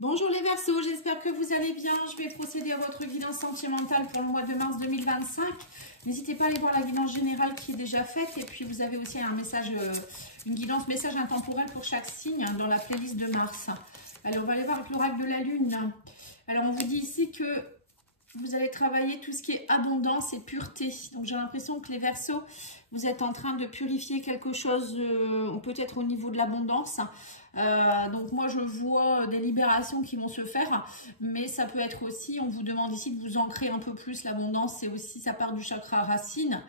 Bonjour les Verseaux, j'espère que vous allez bien. Je vais procéder à votre guidance sentimentale pour le mois de mars 2025. N'hésitez pas à aller voir la guidance générale qui est déjà faite. Et puis vous avez aussi un message, une guidance message intemporel pour chaque signe dans la playlist de mars. Alors on va aller voir avec l'oracle de la lune. Alors on vous dit ici que vous allez travailler tout ce qui est abondance et pureté. Donc j'ai l'impression que les Verseaux, vous êtes en train de purifier quelque chose, peut-être au niveau de l'abondance. Donc moi je vois des libérations qui vont se faire, mais ça peut être aussi, on vous demande ici de vous ancrer un peu plus l'abondance, c'est aussi, ça part du chakra racine.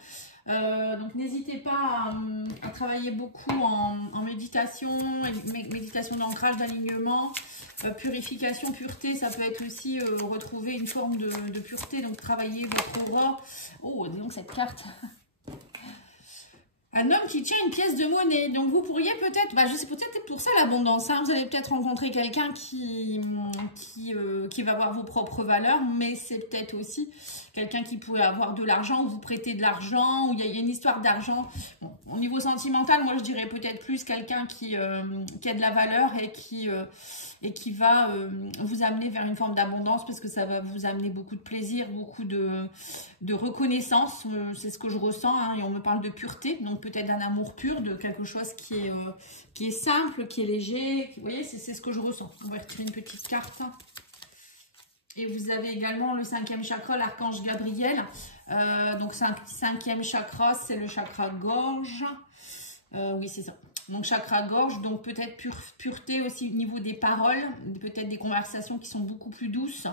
Donc n'hésitez pas à travailler beaucoup en méditation, méditation d'ancrage, d'alignement, purification, pureté, ça peut être aussi retrouver une forme de pureté, donc travailler votre aura. Oh, dis donc cette carte. Un homme qui tient une pièce de monnaie. Donc vous pourriez peut-être, je sais peut-être pour ça l'abondance, hein, vous allez peut-être rencontrer quelqu'un qui va avoir vos propres valeurs, mais c'est peut-être aussi quelqu'un qui pourrait avoir de l'argent, ou vous prêter de l'argent, ou il y a une histoire d'argent. Bon, au niveau sentimental, moi je dirais peut-être plus quelqu'un qui a de la valeur et qui va vous amener vers une forme d'abondance, parce que ça va vous amener beaucoup de plaisir, beaucoup de reconnaissance, c'est ce que je ressens, hein, et on me parle de pureté, donc peut-être d'un amour pur, de quelque chose qui est simple, qui est léger, vous voyez, c'est ce que je ressens. On va retirer une petite carte. Et vous avez également le 5e chakra, l'archange Gabriel. Donc 5e chakra, c'est le chakra gorge. Oui, c'est ça. Donc chakra gorge, donc peut-être pureté aussi au niveau des paroles, peut-être des conversations qui sont beaucoup plus douces.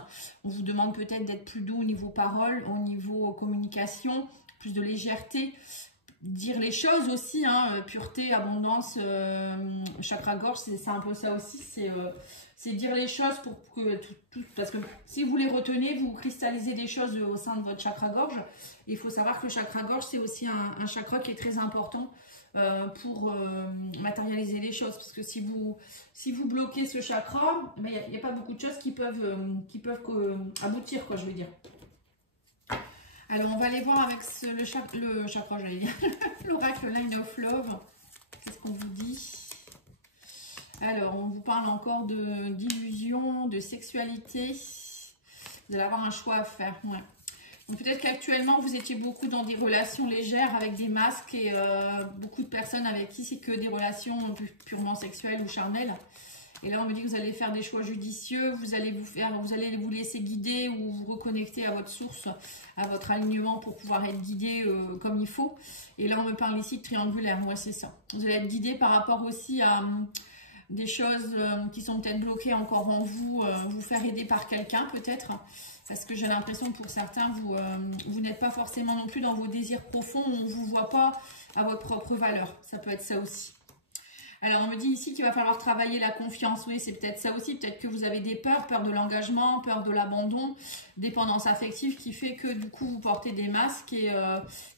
On vous demande peut-être d'être plus doux au niveau paroles, au niveau communication, plus de légèreté. Dire les choses aussi, hein, pureté, abondance, chakra gorge, c'est un peu ça aussi, c'est dire les choses pour que parce que si vous les retenez, vous cristallisez des choses au sein de votre chakra gorge. Il faut savoir que le chakra gorge, c'est aussi un chakra qui est très important pour matérialiser les choses, parce que si vous bloquez ce chakra, il n'y a pas beaucoup de choses qui peuvent aboutir, quoi, je veux dire. Alors on va aller voir avec le chakra, j'allais dire, l'oracle Line of Love. Qu'est-ce qu'on vous dit? Alors on vous parle encore d'illusion, de sexualité. Vous allez avoir un choix à faire, ouais. Peut-être qu'actuellement, vous étiez beaucoup dans des relations légères avec des masques et beaucoup de personnes avec qui c'est que des relations purement sexuelles ou charnelles. Et là, on me dit que vous allez faire des choix judicieux, vous allez vous laisser guider ou vous reconnecter à votre source, à votre alignement pour pouvoir être guidé comme il faut. Et là, on me parle ici de triangulaire, moi c'est ça. Vous allez être guidé par rapport aussi à des choses qui sont peut-être bloquées encore en vous, vous faire aider par quelqu'un peut-être. Parce que j'ai l'impression que pour certains, vous n'êtes pas forcément non plus dans vos désirs profonds, on ne vous voit pas à votre propre valeur. Ça peut être ça aussi. Alors, on me dit ici qu'il va falloir travailler la confiance. Oui, c'est peut-être ça aussi. Peut-être que vous avez des peurs, peur de l'engagement, peur de l'abandon, dépendance affective qui fait que du coup, vous portez des masques et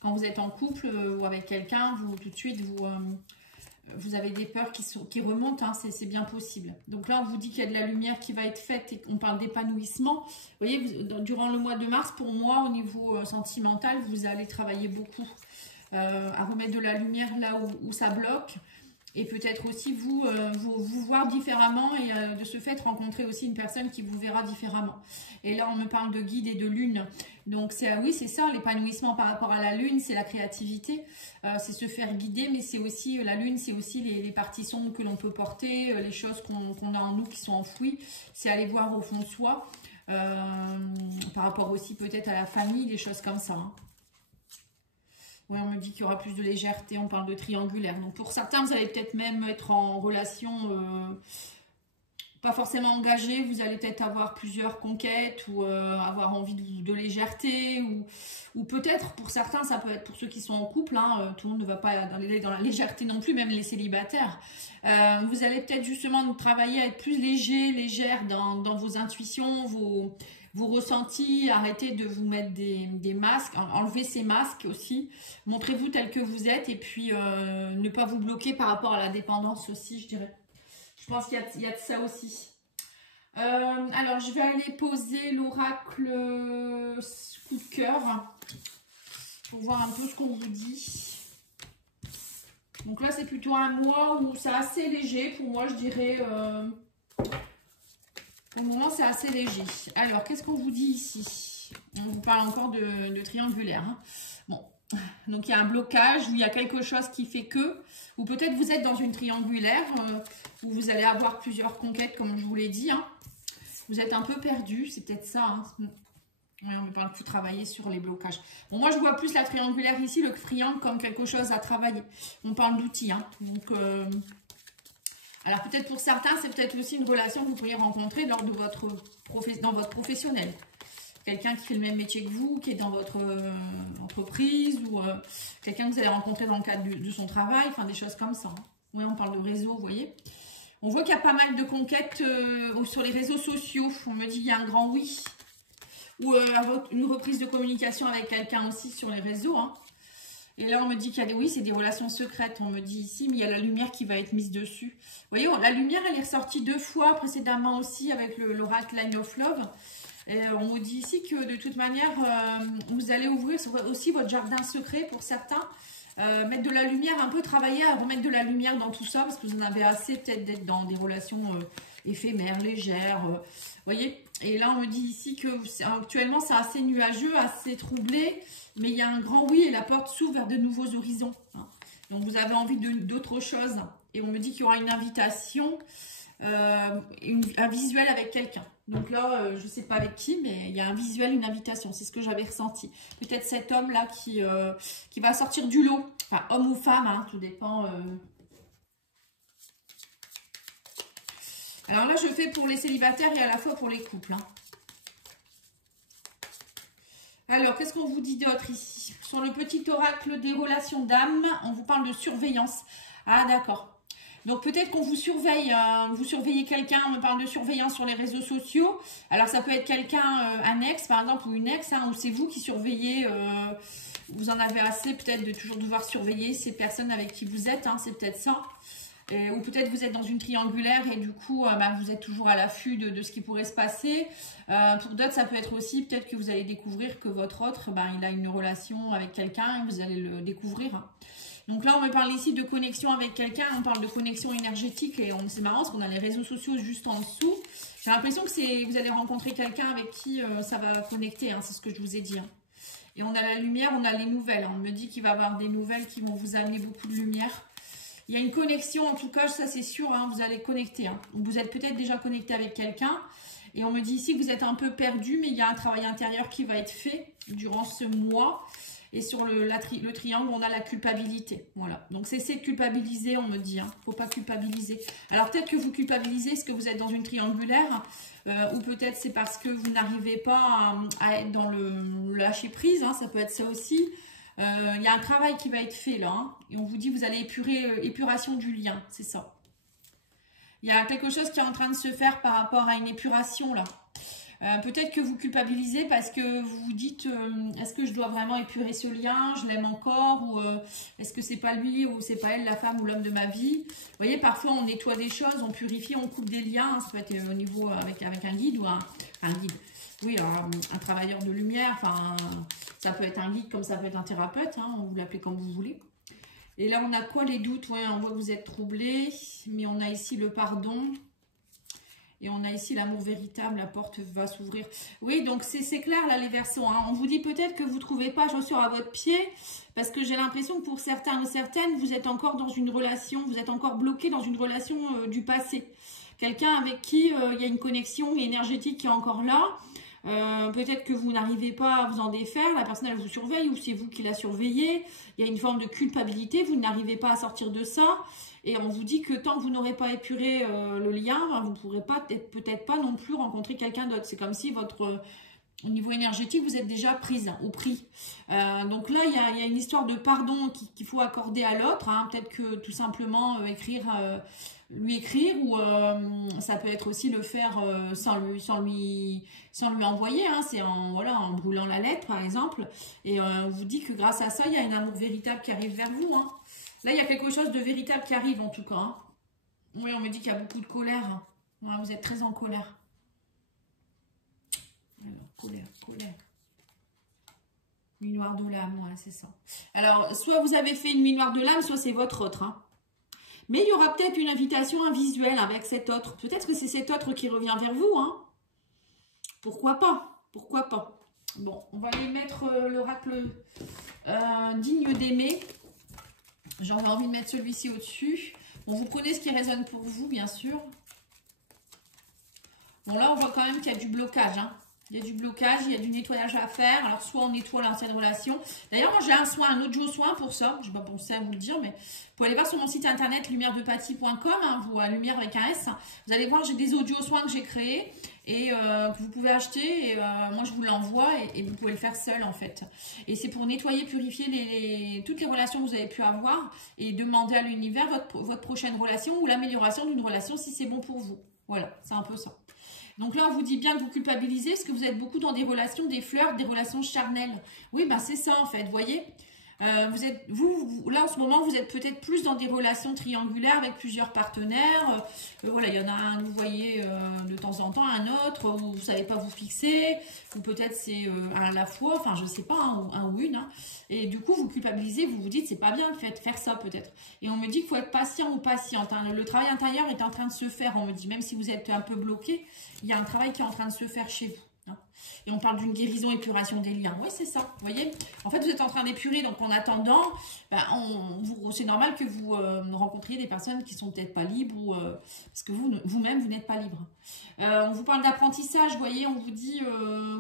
quand vous êtes en couple ou avec quelqu'un, tout de suite, vous avez des peurs qui remontent, hein, c'est bien possible. Donc là, on vous dit qu'il y a de la lumière qui va être faite et qu'on parle d'épanouissement. Vous voyez, durant le mois de mars, pour moi, au niveau sentimental, vous allez travailler beaucoup à remettre de la lumière là où ça bloque. Et peut-être aussi vous voir différemment et de ce fait rencontrer aussi une personne qui vous verra différemment. Et là, on me parle de guide et de lune. Donc, oui, c'est ça, l'épanouissement par rapport à la lune, c'est la créativité, c'est se faire guider, mais c'est aussi, la lune, c'est aussi les parties sombres que l'on peut porter, les choses qu'on a en nous qui sont enfouies. C'est aller voir au fond de soi, par rapport aussi peut-être à la famille, des choses comme ça, hein. Oui, on me dit qu'il y aura plus de légèreté, on parle de triangulaire. Donc pour certains, vous allez peut-être même être en relation pas forcément engagée, vous allez peut-être avoir plusieurs conquêtes ou avoir envie de légèreté. Ou peut-être pour certains, ça peut être pour ceux qui sont en couple, hein, tout le monde ne va pas dans la légèreté non plus, même les célibataires. Vous allez peut-être justement travailler à être plus léger, légère dans vos intuitions, vos ressentis, arrêtez de vous mettre des masques, enlevez ces masques aussi, montrez-vous tel que vous êtes et puis ne pas vous bloquer par rapport à la dépendance aussi, je dirais. Je pense qu'il y a de ça aussi. Alors, je vais aller poser l'oracle coup de cœur pour voir un peu ce qu'on vous dit. Donc là, c'est plutôt un mois où c'est assez léger pour moi, je dirais. Pour le moment, c'est assez léger. Alors, qu'est-ce qu'on vous dit ici? On vous parle encore de triangulaire. Hein. Bon, donc il y a un blocage, ou il y a quelque chose qui fait que, ou peut-être vous êtes dans une triangulaire, où vous allez avoir plusieurs conquêtes, comme je vous l'ai dit. Hein. Vous êtes un peu perdu, c'est peut-être ça. Hein. Oui, on ne parle plus travailler sur les blocages. Bon, moi, je vois plus la triangulaire ici, le triangle, comme quelque chose à travailler. On parle d'outils. Hein. Donc, alors peut-être pour certains, c'est peut-être aussi une relation que vous pourriez rencontrer lors de dans votre professionnel. Quelqu'un qui fait le même métier que vous, qui est dans votre entreprise, ou quelqu'un que vous allez rencontrer dans le cadre de son travail, enfin des choses comme ça. Hein. Oui, on parle de réseau, vous voyez. On voit qu'il y a pas mal de conquêtes sur les réseaux sociaux. On me dit qu'il y a un grand oui. Ou une reprise de communication avec quelqu'un aussi sur les réseaux. Hein. Et là, on me dit qu'il y a des... Oui, c'est des relations secrètes, on me dit ici, mais il y a la lumière qui va être mise dessus. Vous voyez, la lumière, elle est ressortie 2 fois précédemment aussi avec l'oracle Line of Love. Et on me dit ici que de toute manière, vous allez ouvrir aussi votre jardin secret pour certains. Mettre de la lumière, un peu travailler à remettre de la lumière dans tout ça, parce que vous en avez assez peut-être d'être dans des relations éphémères, légères. Vous voyez. Et là, on me dit ici que actuellement, c'est assez nuageux, assez troublé, mais il y a un grand oui et la porte s'ouvre vers de nouveaux horizons. Hein. Donc, vous avez envie d'autre chose. Et on me dit qu'il y aura une invitation, un visuel avec quelqu'un. Donc là, je ne sais pas avec qui, mais il y a un visuel, une invitation. C'est ce que j'avais ressenti. Peut-être cet homme-là qui va sortir du lot. Enfin, homme ou femme, hein, tout dépend. Alors là, je fais pour les célibataires et à la fois pour les couples. Hein. Alors, qu'est-ce qu'on vous dit d'autre ici? Sur le petit oracle des relations d'âme, on vous parle de surveillance. Ah, d'accord. Donc, peut-être qu'on vous surveille, vous surveillez quelqu'un, on me parle de surveillance sur les réseaux sociaux. Alors, ça peut être quelqu'un, un ex, par exemple, ou une ex, hein, ou c'est vous qui surveillez, vous en avez assez peut-être de toujours devoir surveiller ces personnes avec qui vous êtes, hein, c'est peut-être ça. Ou peut-être vous êtes dans une triangulaire et du coup, vous êtes toujours à l'affût de ce qui pourrait se passer. Pour d'autres, ça peut être aussi peut-être que vous allez découvrir que votre autre, il a une relation avec quelqu'un et vous allez le découvrir. Donc là, on me parle ici de connexion avec quelqu'un, on parle de connexion énergétique et c'est marrant parce qu'on a les réseaux sociaux juste en dessous. J'ai l'impression que vous allez rencontrer quelqu'un avec qui ça va connecter, hein, c'est ce que je vous ai dit. Hein. Et on a la lumière, on a les nouvelles. Hein. On me dit qu'il va y avoir des nouvelles qui vont vous amener beaucoup de lumière. Il y a une connexion, en tout cas, ça c'est sûr, hein, vous allez connecter. Hein. Vous êtes peut-être déjà connecté avec quelqu'un. Et on me dit ici que vous êtes un peu perdu, mais il y a un travail intérieur qui va être fait durant ce mois. Et sur le triangle, on a la culpabilité. Voilà. Donc, cessez de culpabiliser, on me dit. Il ne faut pas culpabiliser. Alors, peut-être que vous culpabilisez parce que vous êtes dans une triangulaire. Ou peut-être c'est parce que vous n'arrivez pas à être dans le lâcher prise. Hein, ça peut être ça aussi. Il y a un travail qui va être fait là. Hein, et on vous dit, vous allez épuration du lien. C'est ça. Il y a quelque chose qui est en train de se faire par rapport à une épuration là. Peut-être que vous culpabilisez parce que vous vous dites est-ce que je dois vraiment épurer ce lien, je l'aime encore, ou est-ce que c'est pas lui ou c'est pas elle, la femme ou l'homme de ma vie. Vous voyez, parfois on nettoie des choses, on purifie, on coupe des liens, hein, ça peut être au niveau avec un guide ou un guide. Oui, alors, un travailleur de lumière, enfin ça peut être un guide comme ça peut être un thérapeute, hein, vous l'appelez comme vous voulez. Et là on a quoi, les doutes? Ouais, on voit que vous êtes troublé, mais on a ici le pardon. Et on a ici l'amour véritable, la porte va s'ouvrir. Oui, donc c'est clair là les Verseaux. Hein. On vous dit peut-être que vous ne trouvez pas chaussures à votre pied, parce que j'ai l'impression que pour certains ou certaines, vous êtes encore dans une relation, vous êtes encore bloqué dans une relation du passé. Quelqu'un avec qui il y a une connexion énergétique qui est encore là. Peut-être que vous n'arrivez pas à vous en défaire, la personne elle vous surveille ou c'est vous qui la surveillez. Il y a une forme de culpabilité, vous n'arrivez pas à sortir de ça. Et on vous dit que tant que vous n'aurez pas épuré le lien, vous ne pourrez peut-être pas non plus rencontrer quelqu'un d'autre. C'est comme si au niveau énergétique, vous êtes déjà prise ou pris. Donc là, il y a une histoire de pardon qu'il faut accorder à l'autre. Hein. Peut-être que tout simplement lui écrire ou ça peut être aussi le faire sans lui envoyer. Hein. C'est en brûlant la lettre, par exemple. Et on vous dit que grâce à ça, il y a un amour véritable qui arrive vers vous. Hein. Là, il y a quelque chose de véritable qui arrive, en tout cas. Hein. Oui, on me dit qu'il y a beaucoup de colère. Ouais, vous êtes très en colère. Alors, colère. Nuit noire de l'âme, ouais, c'est ça. Alors, soit vous avez fait une nuit noire de l'âme, soit c'est votre autre. Hein. Mais il y aura peut-être une invitation, un visuel avec cet autre. Peut-être que c'est cet autre qui revient vers vous. Hein. Pourquoi pas? Pourquoi pas? Bon, on va aller mettre l'oracle digne d'aimer. J'en ai envie de mettre celui-ci au-dessus. Bon, vous prenez ce qui résonne pour vous, bien sûr. Bon, là, on voit quand même qu'il y a du blocage, hein. Il y a du blocage, il y a du nettoyage à faire. Alors, soit on nettoie l'ancienne relation. D'ailleurs, moi, j'ai un audio soin pour ça. Je n'ai pas pensé à vous le dire, mais vous pouvez aller voir sur mon site internet lumièredepathie.com, hein, vous, lumière avec un S. Vous allez voir, j'ai des audios soins que j'ai créés et que vous pouvez acheter. Et moi, je vous l'envoie et vous pouvez le faire seul, en fait. Et c'est pour nettoyer, purifier toutes les relations que vous avez pu avoir et demander à l'univers votre prochaine relation ou l'amélioration d'une relation si c'est bon pour vous. Voilà, c'est un peu ça. Donc là, on vous dit bien que vous culpabilisez parce que vous êtes beaucoup dans des relations, des flirts, des relations charnelles. Oui, ben c'est ça en fait, vous voyez. Là, en ce moment, vous êtes peut-être plus dans des relations triangulaires avec plusieurs partenaires. Voilà, il y en a un, vous voyez de temps en temps, un autre, où vous ne savez pas vous fixer, ou peut-être c'est à la fois, enfin, je ne sais pas, un ou une. Hein. Et du coup, vous culpabilisez, vous vous dites, c'est pas bien de faire ça peut-être. Et on me dit qu'il faut être patient ou patiente. Hein. Le travail intérieur est en train de se faire, on me dit, même si vous êtes un peu bloqué, il y a un travail qui est en train de se faire chez vous. Et on parle d'une guérison, épuration des liens. Oui, c'est ça, vous voyez. En fait, vous êtes en train d'épurer, donc en attendant, ben, c'est normal que vous rencontriez des personnes qui sont peut-être pas libres, ou, parce que vous-même, vous n'êtes pas libre. On vous parle d'apprentissage, vous voyez, on vous dit,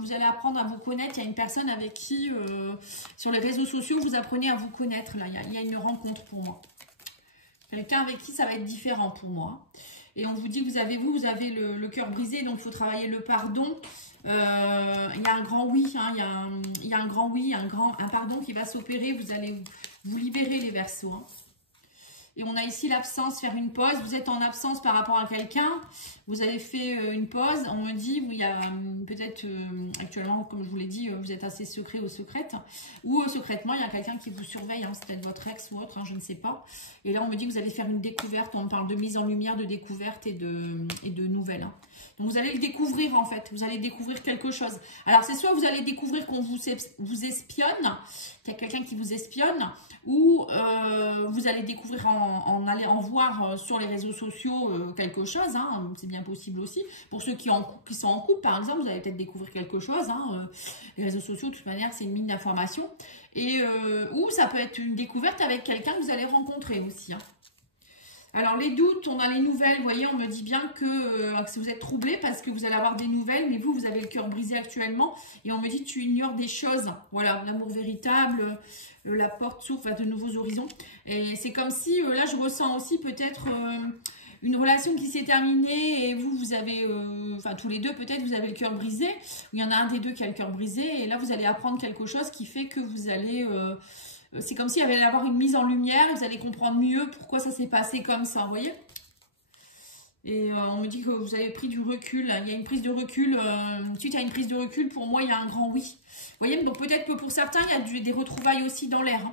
vous allez apprendre à vous connaître. Il y a une personne avec qui, sur les réseaux sociaux, vous apprenez à vous connaître. Là, il y a une rencontre pour moi. Quelqu'un avec qui ça va être différent pour moi. Et on vous dit que vous avez le cœur brisé, donc il faut travailler le pardon. Il y a un grand oui, hein, il y a un grand oui, un pardon qui va s'opérer. Vous allez vous libérer les Verseaux. Hein. Et on a ici l'absence, faire une pause. Vous êtes en absence par rapport à quelqu'un. Vous avez fait une pause. On me dit, il y a peut-être actuellement, comme je vous l'ai dit, vous êtes assez secret ou secrète. Ou secrètement, il y a quelqu'un qui vous surveille. Hein, c'est peut-être votre ex ou autre, hein, je ne sais pas. Et là, on me dit que vous allez faire une découverte. On parle de mise en lumière, de découverte et de nouvelles. Hein. Donc, vous allez le découvrir en fait. Vous allez découvrir quelque chose. Alors, c'est soit vous allez découvrir qu'on vous espionne, qu'il y a quelqu'un qui vous espionne, ou vous allez découvrir en voir sur les réseaux sociaux quelque chose, hein, c'est bien possible aussi. Pour ceux qui sont en couple, par exemple, vous allez peut-être découvrir quelque chose. Hein, les réseaux sociaux, de toute manière, c'est une mine d'informations. Ou ça peut être une découverte avec quelqu'un que vous allez rencontrer aussi. Hein. Alors, les doutes, on a les nouvelles. Vous voyez, on me dit bien que vous êtes troublé parce que vous allez avoir des nouvelles, mais vous avez le cœur brisé actuellement. Et on me dit que tu ignores des choses. Voilà, l'amour véritable, la porte s'ouvre à de nouveaux horizons. Et c'est comme si, là, je ressens aussi peut-être une relation qui s'est terminée et vous avez, enfin, tous les deux, peut-être, vous avez le cœur brisé. Il y en a un des deux qui a le cœur brisé. Et là, vous allez apprendre quelque chose qui fait que vous allez... c'est comme s'il y avait avoir une mise en lumière, vous allez comprendre mieux pourquoi ça s'est passé comme ça, vous voyez. Et on me dit que vous avez pris du recul, il y a une prise de recul, suite à une prise de recul, pour moi il y a un grand oui. Vous voyez, donc peut-être que pour certains, il y a des retrouvailles aussi dans l'air. Hein.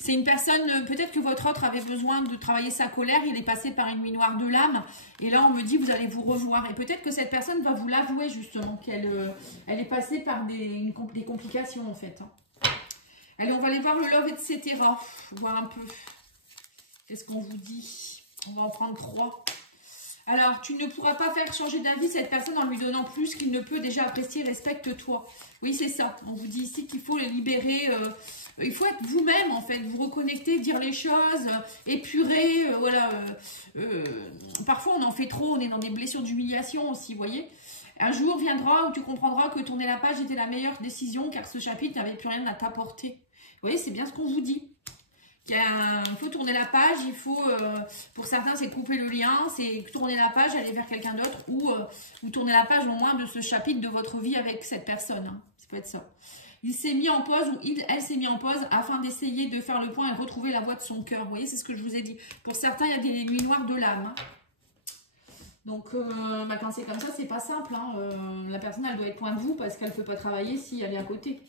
C'est une personne, peut-être que votre autre avait besoin de travailler sa colère, il est passé par une nuit noire de l'âme, et là on me dit vous allez vous revoir. Et peut-être que cette personne va vous l'avouer justement, qu'elle elle est passée par des complications en fait. Hein. Allez, on va aller voir le love, etc. Voir un peu. Qu'est-ce qu'on vous dit? On va en prendre 3. Alors, tu ne pourras pas faire changer d'avis cette personne en lui donnant plus qu'il ne peut déjà apprécier, respecte-toi. Oui, c'est ça. On vous dit ici qu'il faut les libérer. Il faut être vous-même, en fait. Vous reconnecter, dire les choses, épurer. Voilà. Parfois, on en fait trop. On est dans des blessures d'humiliation aussi, vous voyez. Un jour viendra où tu comprendras que tourner la page était la meilleure décision car ce chapitre n'avait plus rien à t'apporter. Vous voyez, c'est bien ce qu'on vous dit. Il faut tourner la page, il faut, pour certains, c'est couper le lien, c'est tourner la page, aller vers quelqu'un d'autre ou tourner la page au moins de ce chapitre de votre vie avec cette personne. Hein. Ça peut être ça. Il s'est mis en pause ou elle s'est mis en pause afin d'essayer de faire le point et retrouver la voie de son cœur. Vous voyez, c'est ce que je vous ai dit. Pour certains, il y a des nuits noires de l'âme. Hein. Donc, quand c'est comme ça, c'est pas simple. Hein. La personne, elle doit être loin de vous parce qu'elle ne peut pas travailler si elle est à côté.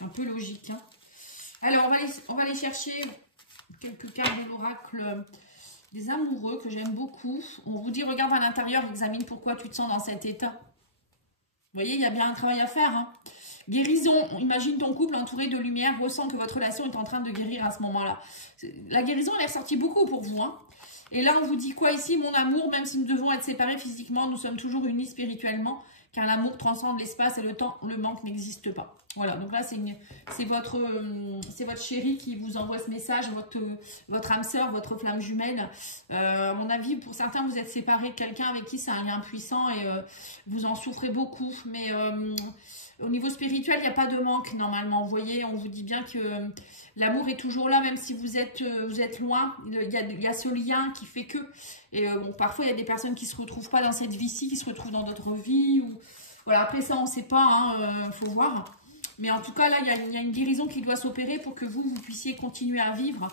Un peu logique. Hein. Alors, on va aller chercher quelques cartes de l'oracle des amoureux que j'aime beaucoup. On vous dit, regarde à l'intérieur, examine pourquoi tu te sens dans cet état. Vous voyez, il y a bien un travail à faire. Hein. Guérison, imagine ton couple entouré de lumière, ressent que votre relation est en train de guérir à ce moment-là. La guérison, elle est ressortie beaucoup pour vous. Hein. Et là, on vous dit quoi ici? Mon amour, même si nous devons être séparés physiquement, nous sommes toujours unis spirituellement, car l'amour transcende l'espace et le temps, le manque n'existe pas. Voilà, donc là, c'est votre chéri qui vous envoie ce message, votre âme sœur, votre flamme jumelle. À mon avis, pour certains, vous êtes séparés de quelqu'un avec qui c'est un lien puissant et vous en souffrez beaucoup. Mais au niveau spirituel, il n'y a pas de manque normalement. Vous voyez, on vous dit bien que l'amour est toujours là, même si vous êtes loin. Il y a ce lien qui fait que... Et bon, parfois, il y a des personnes qui ne se retrouvent pas dans cette vie-ci, qui se retrouvent dans d'autres vies. Ou... Voilà, après ça, on ne sait pas, faut voir. Mais en tout cas, là, il y a une guérison qui doit s'opérer pour que vous puissiez continuer à vivre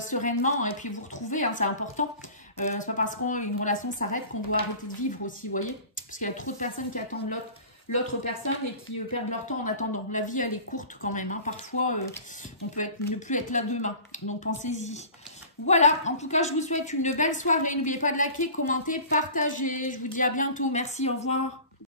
sereinement et puis vous retrouver, hein, c'est important. C'est pas parce qu'une relation s'arrête qu'on doit arrêter de vivre aussi, vous voyez. Parce qu'il y a trop de personnes qui attendent l'autre personne et qui perdent leur temps en attendant. La vie, elle est courte quand même. Hein. Parfois, on peut ne plus être là demain. Donc, pensez-y. Voilà, en tout cas, je vous souhaite une belle soirée. N'oubliez pas de liker, commenter, partager. Je vous dis à bientôt. Merci, au revoir.